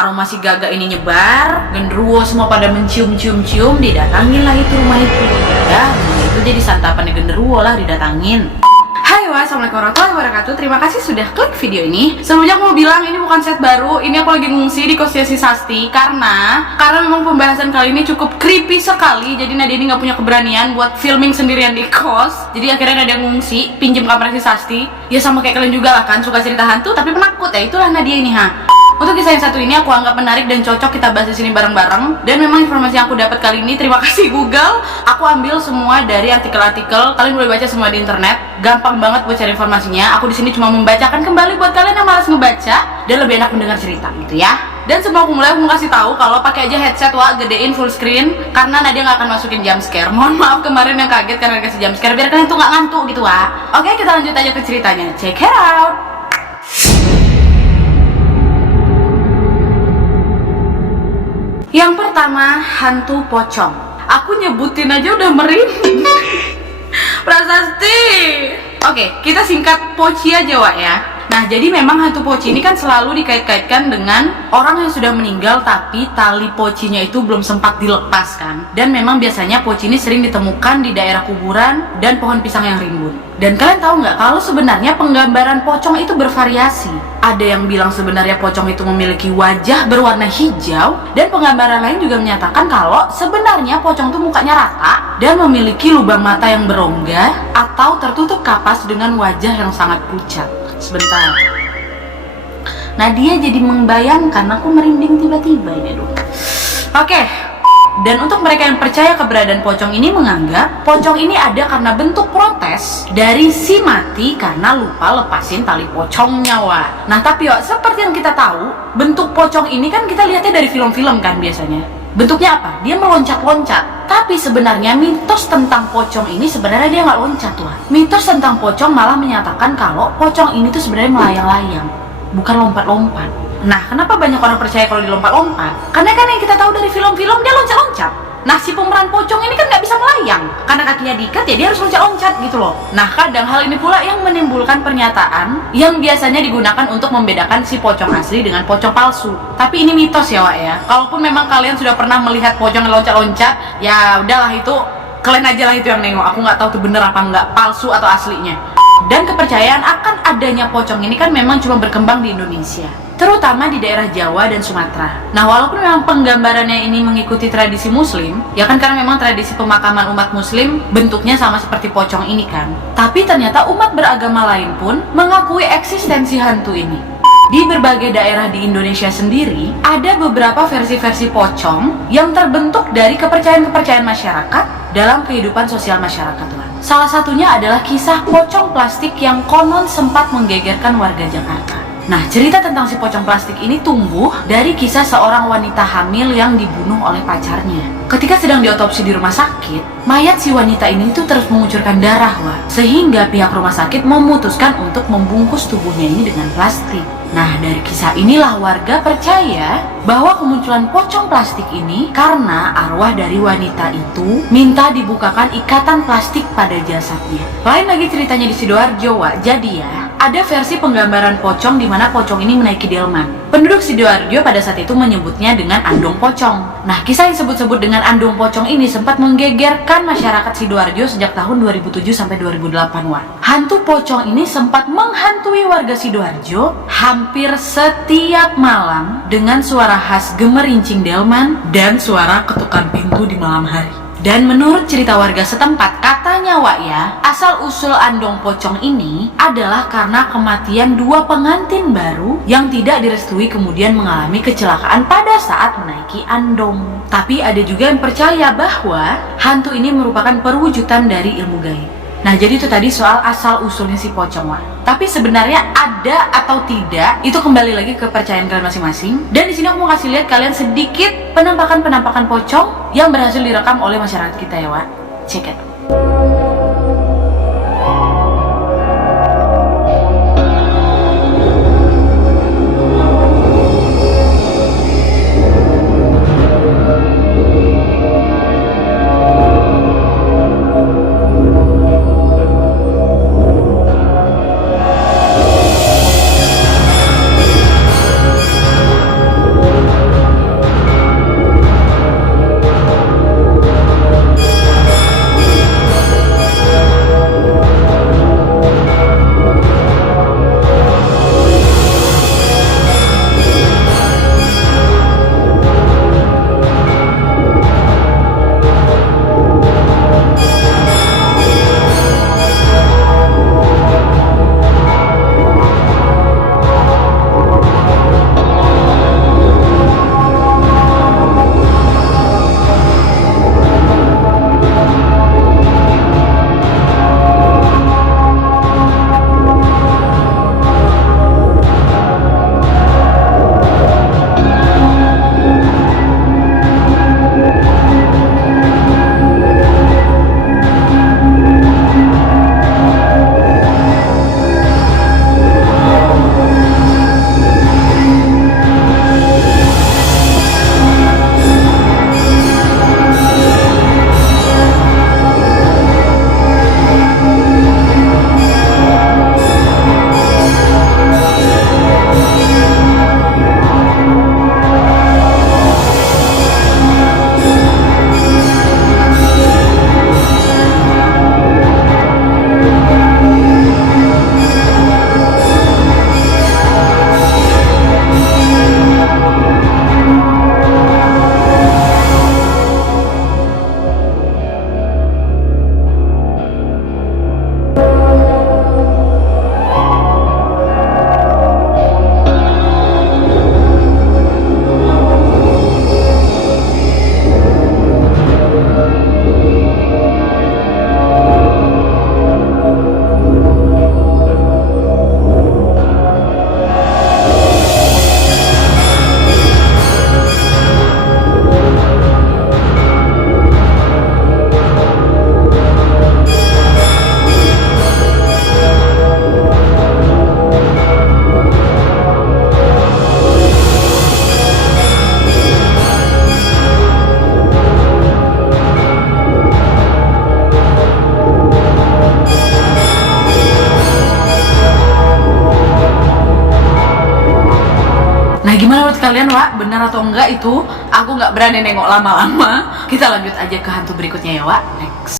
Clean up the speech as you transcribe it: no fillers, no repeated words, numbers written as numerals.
aroma si Gaga ini nyebar, genderuwo semua pada mencium-cium-cium, didatangin lah itu rumah itu. Ya, itu jadi santapannya genderuwo lah didatangin. Hai, assalamualaikum warahmatullahi wabarakatuh. Terima kasih sudah klik video ini. Sebelumnya aku mau bilang ini bukan set baru. Ini aku lagi ngungsi di kosnya si Sasti karena memang pembahasan kali ini cukup creepy sekali. Jadi Nadia ini nggak punya keberanian buat filming sendirian di kos. Jadi akhirnya Nadia ngungsi, pinjem kamar si Sasti. Ya sama kayak kalian juga lah kan, suka cerita hantu tapi penakut ya. Itulah Nadia ini ha. Untuk kisah yang satu ini aku anggap menarik dan cocok kita bahas di sini bareng-bareng. Dan memang informasi yang aku dapat kali ini, terima kasih Google, aku ambil semua dari artikel-artikel. Kalian boleh baca semua di internet. Gampang banget buat cari informasinya. Aku di sini cuma membacakan kembali buat kalian yang malas ngebaca dan lebih enak mendengar cerita gitu ya. Dan sebelum aku mulai, aku mau kasih tahu kalau pakai aja headset gedein full screen karena Nadia nggak akan masukin jump scare. Mohon maaf kemarin yang kaget karena dikasih jump scare, biar kalian tuh nggak ngantuk gitu Oke, kita lanjut aja ke ceritanya. Check it out. Yang pertama, hantu pocong. Aku nyebutin aja udah merinding. Prasasti. Oke, kita singkat Poci aja ya. Nah, jadi memang hantu Poci ini kan selalu dikait-kaitkan dengan orang yang sudah meninggal tapi tali pocinya itu belum sempat dilepaskan. Dan memang biasanya Poci ini sering ditemukan di daerah kuburan dan pohon pisang yang rimbun. Dan kalian tahu nggak kalau sebenarnya penggambaran pocong itu bervariasi. Ada yang bilang sebenarnya pocong itu memiliki wajah berwarna hijau, dan penggambaran lain juga menyatakan kalau sebenarnya pocong itu mukanya rata dan memiliki lubang mata yang berongga atau tertutup kapas dengan wajah yang sangat pucat. Sebentar. Nadia jadi membayangkan, aku merinding tiba-tiba ini dulu. Oke. Dan untuk mereka yang percaya keberadaan pocong ini menganggap pocong ini ada karena bentuk protes dari si mati karena lupa lepasin tali pocongnya Nah tapi seperti yang kita tahu, bentuk pocong ini kan kita lihatnya dari film-film kan biasanya. Bentuknya apa? Dia meloncat-loncat. Tapi sebenarnya mitos tentang pocong ini sebenarnya dia nggak loncat Mitos tentang pocong malah menyatakan kalau pocong ini tuh sebenarnya melayang-layang, bukan lompat-lompat. Nah, kenapa banyak orang percaya kalau dilompat-lompat? Karena kan yang kita tahu dari film-film dia loncat-loncat. Nah, si pemeran pocong ini kan nggak bisa melayang karena kakinya diikat, ya dia harus loncat-loncat gitu loh. Nah, kadang hal ini pula yang menimbulkan pernyataan yang biasanya digunakan untuk membedakan si pocong asli dengan pocong palsu. Tapi ini mitos ya ya. Kalaupun memang kalian sudah pernah melihat pocong yang loncat-loncat, ya udahlah itu kalian aja lah itu yang nengok. Aku nggak tahu tuh bener apa nggak, palsu atau aslinya. Dan kepercayaan akan adanya pocong ini kan memang cuma berkembang di Indonesia, terutama di daerah Jawa dan Sumatera. Nah, walaupun memang penggambarannya ini mengikuti tradisi muslim, ya kan karena memang tradisi pemakaman umat muslim bentuknya sama seperti pocong ini kan. Tapi ternyata umat beragama lain pun mengakui eksistensi hantu ini. Di berbagai daerah di Indonesia sendiri, ada beberapa versi-versi pocong yang terbentuk dari kepercayaan-kepercayaan masyarakat dalam kehidupan sosial masyarakat. Salah satunya adalah kisah pocong plastik yang konon sempat menggegerkan warga Jakarta. Nah, cerita tentang si pocong plastik ini tumbuh dari kisah seorang wanita hamil yang dibunuh oleh pacarnya. Ketika sedang diotopsi di rumah sakit, mayat si wanita ini tuh terus mengucurkan darah sehingga pihak rumah sakit memutuskan untuk membungkus tubuhnya ini dengan plastik. Nah, dari kisah inilah warga percaya bahwa kemunculan pocong plastik ini karena arwah dari wanita itu minta dibukakan ikatan plastik pada jasadnya. Lain lagi ceritanya di Sidoarjo, Jadi ada versi penggambaran pocong di mana pocong ini menaiki delman. Penduduk Sidoarjo pada saat itu menyebutnya dengan andong pocong. Nah, kisah yang disebut-sebut dengan andong pocong ini sempat menggegerkan masyarakat Sidoarjo sejak tahun 2007 sampai 2008 Hantu pocong ini sempat menghantui warga Sidoarjo hampir setiap malam dengan suara khas gemerincing delman dan suara ketukan pintu di malam hari. Dan menurut cerita warga setempat, katanya asal-usul andong pocong ini adalah karena kematian dua pengantin baru yang tidak direstui kemudian mengalami kecelakaan pada saat menaiki andong. Tapi ada juga yang percaya bahwa hantu ini merupakan perwujudan dari ilmu gaib. Nah, jadi itu tadi soal asal-usulnya si pocong Tapi sebenarnya ada atau tidak, itu kembali lagi ke kepercayaan kalian masing-masing. Dan di sini aku mau kasih lihat kalian sedikit penampakan-penampakan pocong yang berhasil direkam oleh masyarakat kita ya Check it. gimana menurut kalian, Wak? Benar atau enggak itu? Aku nggak berani nengok lama-lama. Kita lanjut aja ke hantu berikutnya ya, Wak. Next.